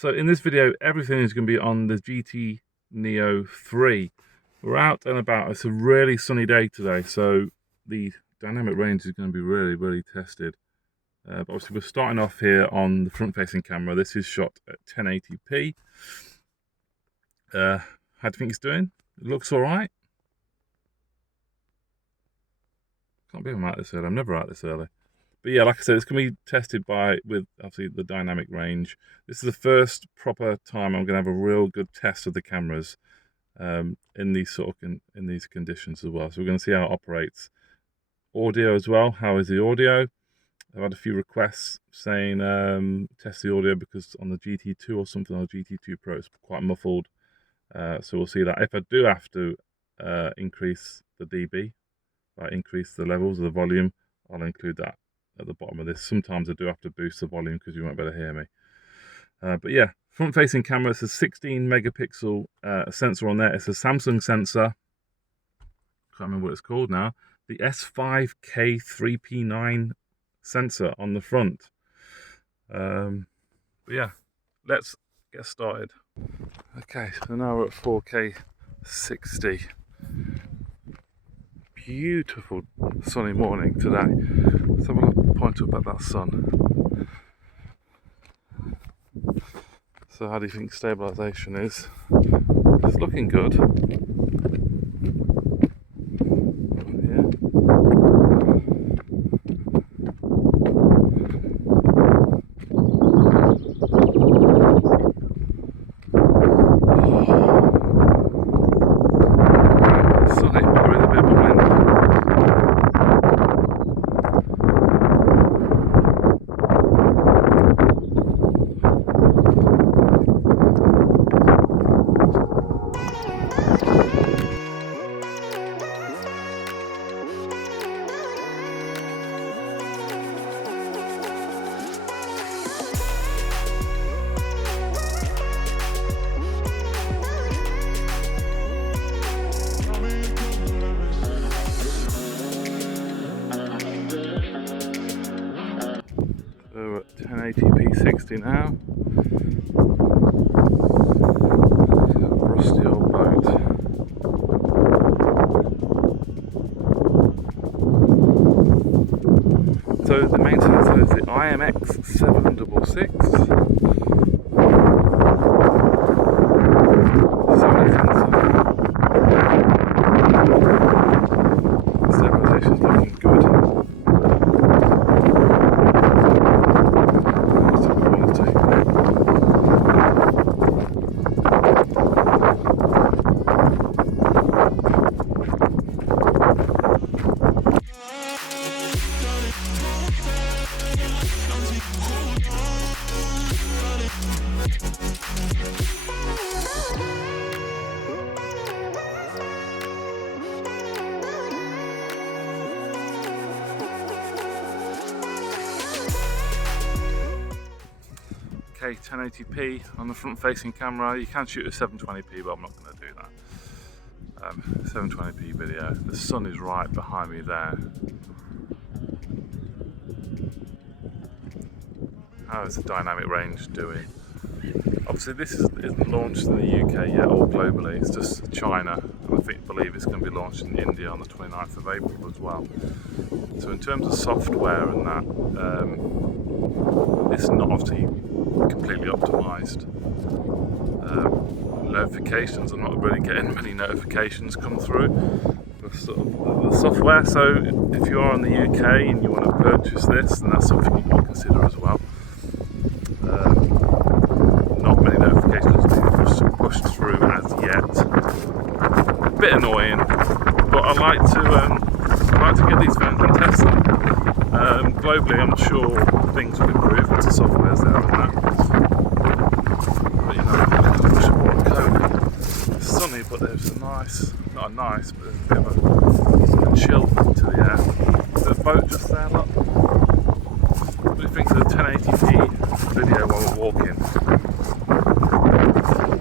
So in this video, everything is going to be on the GT Neo 3. We're out and about. It's a really sunny day today, so the dynamic range is going to be really tested. But obviously we're starting off here on the front-facing camera. This is shot at 1080p. How do you think it's doing? It looks all right. Can't believe I'm out this early. I'm never out this early. But yeah, like I said, it's going to be tested with obviously the dynamic range. This is the first proper time I'm going to have a real good test of the cameras in these in these conditions as well. So we're going to see how it operates. Audio as well. How is the audio? I've had a few requests saying test the audio because on the GT2 or something on the GT2 Pro it's quite muffled. So we'll see that. If I do have to increase the dB, increase the levels of the volume, I'll include that at the bottom of this. Sometimes I do have to boost the volume because you won't be able to hear me. But yeah, front-facing camera. It's a 16 megapixel sensor on there. It's a Samsung sensor. Can't remember what it's called now. The S5K3P9 sensor on the front. But yeah, let's get started. Okay, so now we're at 4K 60. Beautiful sunny morning today. Let's have a look, point up at that sun. So how do you think stabilization is? It's looking good. So at 1080p 60 now. Rusty old boat. So the main sensor is the IMX766. Sony sensor. Stabilization is looking good. Okay, 1080p on the front-facing camera. You can shoot at 720p, but I'm not going to do that. 720p video. The sun is right behind me there. How is the dynamic range doing? Obviously, this isn't launched in the UK yet or globally. It's just China, and I believe it's going to be launched in India on the 29th of April as well. So in terms of software and that, it's not obviously completely optimized. Notifications, I'm not really getting many notifications come through for the software. So if you are in the UK and you want to purchase this, then that's something you can consider as well. Not many notifications being pushed through as yet. A bit annoying, but I like to get these phones and test them. Globally, I'm sure things will improve once the software's there and that. But you know, it's sunny, but there's a nice, not a nice, but there's a bit of a chill to the air. There's a boat just there, look. What do you think of the 1080p video while we're walking?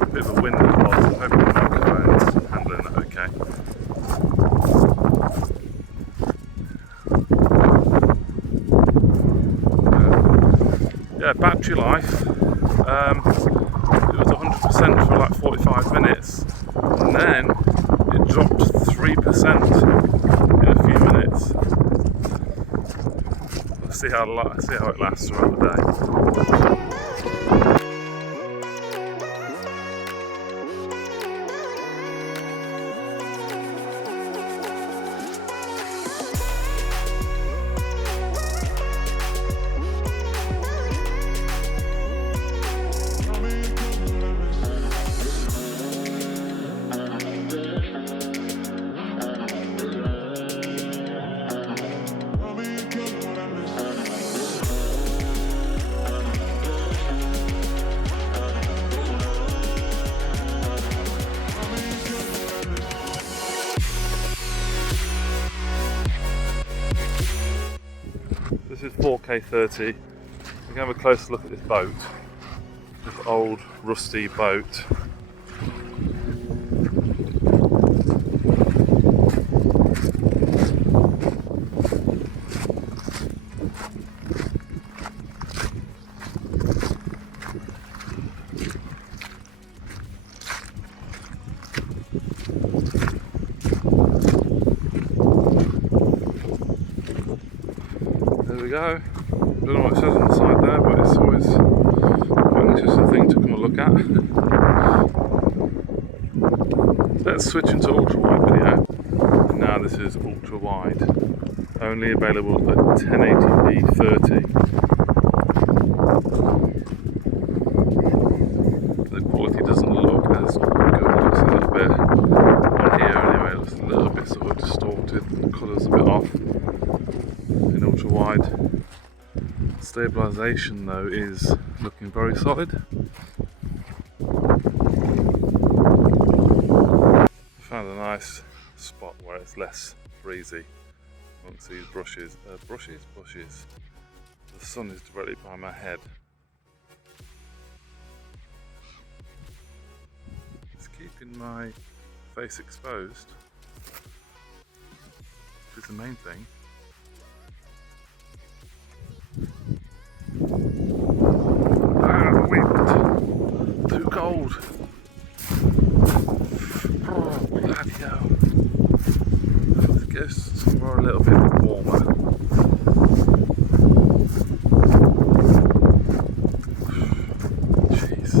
A bit of a wind as well, so I'm hoping the microphone's handling that okay. Yeah, battery life. 100% for like 45 minutes, and then it dropped 3% in a few minutes. Let's see how it lasts throughout the day. This is 4K 30. We're going to have a closer look at this boat. This old rusty boat. There we go. Don't know what it says on the side there, but it's always quite an interesting thing to come and look at. Let's switch into ultra-wide video. And now this is ultra-wide. Only available at 1080p 30. The quality doesn't look as good. It looks a little bit, on here anyway, it looks a little bit sort of distorted. The colour's a bit off in ultra-wide. Stabilisation though is looking very solid. Found a nice spot where it's less breezy amongst these bushes. The sun is directly by my head. It's keeping my face exposed, which is the main thing. Wind. Too cold. Oh, bloody hell. Let's go somewhere a little bit warmer. Jeez.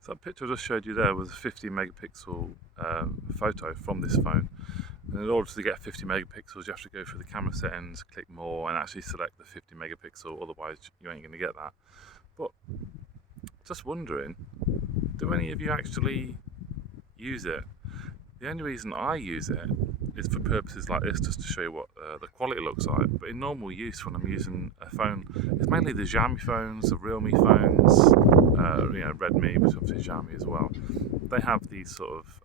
So that picture I just showed you there was a 50 megapixel photo from this phone. And in order to get 50 megapixels, you have to go through the camera settings, click more, and actually select the 50 megapixel, otherwise you ain't going to get that. But just wondering, do any of you actually use it? The only reason I use it is for purposes like this, just to show you what the quality looks like. But in normal use, when I'm using a phone, it's mainly the Xiaomi phones, the Realme phones, Redmi, which obviously is Xiaomi as well. They have these sort of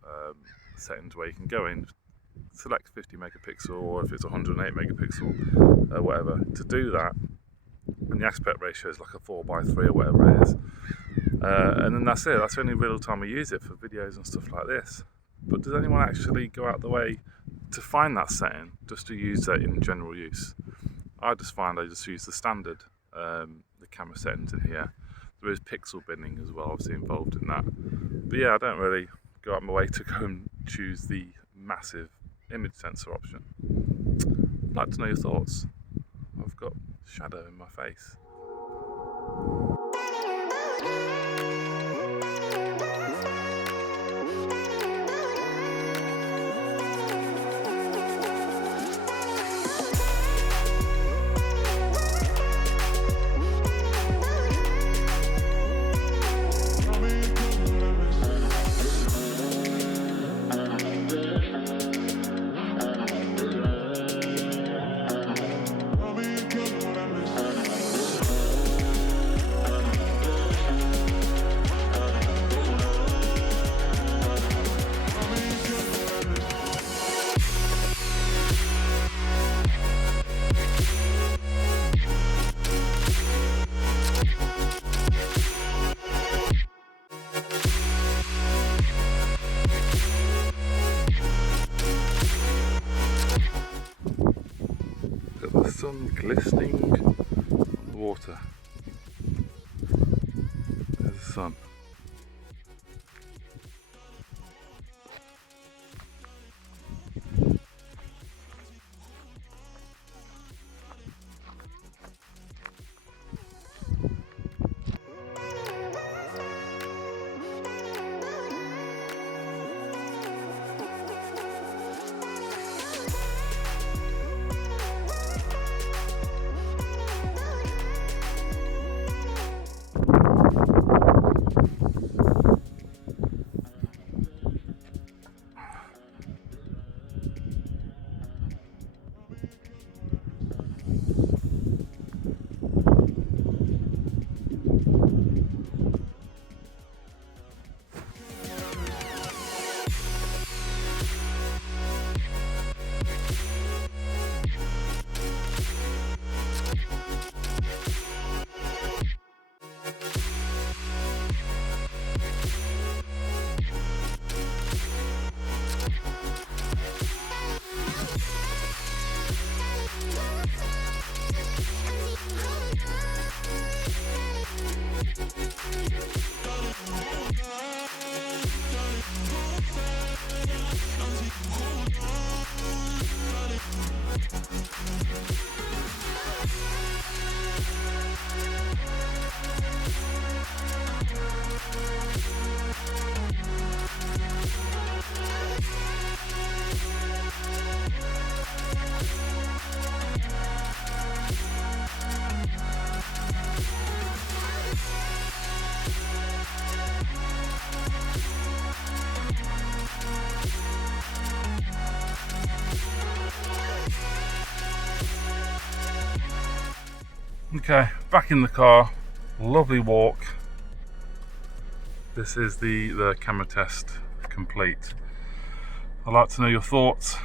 settings where you can go in, select 50 megapixel, or if it's 108 megapixel, whatever. To do that, and the aspect ratio is like a 4:3 or whatever it is. And then that's it. That's the only real time I use it, for videos and stuff like this. But does anyone actually go out the way to find that setting just to use that in general use? I just find I just use the standard, the camera settings in here. There is pixel binning as well, obviously involved in that. But yeah, I don't really go out my way to go and choose the massive image sensor option. I'd like to know your thoughts. I've got shadow in my face. the sun glistening on the water. There's the sun. Okay, back in the car, lovely walk. This is the camera test complete. I'd like to know your thoughts.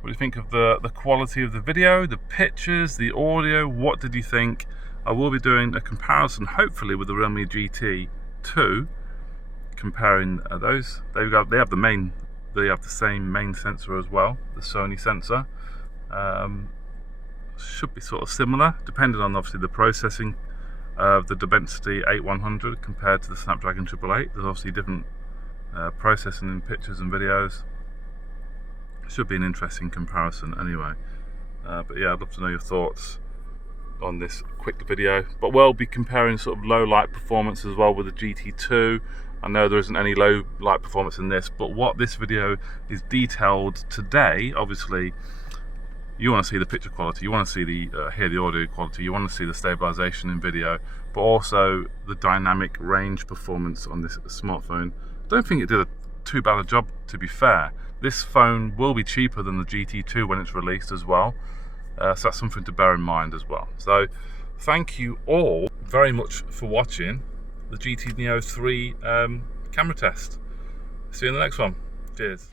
What do you think of the quality of the video, the pictures, the audio? What did you think? I will be doing a comparison, hopefully, with the Realme GT 2, comparing those. They have the same main sensor as well, the Sony sensor. Should be sort of similar, depending on obviously the processing of the Dimensity 8100 compared to the Snapdragon 888. There's obviously different processing in pictures and videos. Should be an interesting comparison anyway. But yeah, I'd love to know your thoughts on this quick video. But we'll be comparing sort of low light performance as well with the GT2. I know there isn't any low light performance in this, but what this video is detailed today, obviously, you want to see the picture quality, you want to see hear the audio quality, you want to see the stabilization in video, but also the dynamic range performance on this smartphone. I don't think it did too bad a job, to be fair. This phone will be cheaper than the GT2 when it's released as well, so that's something to bear in mind as well. So thank you all very much for watching the GT Neo 3 camera test. See you in the next one. Cheers.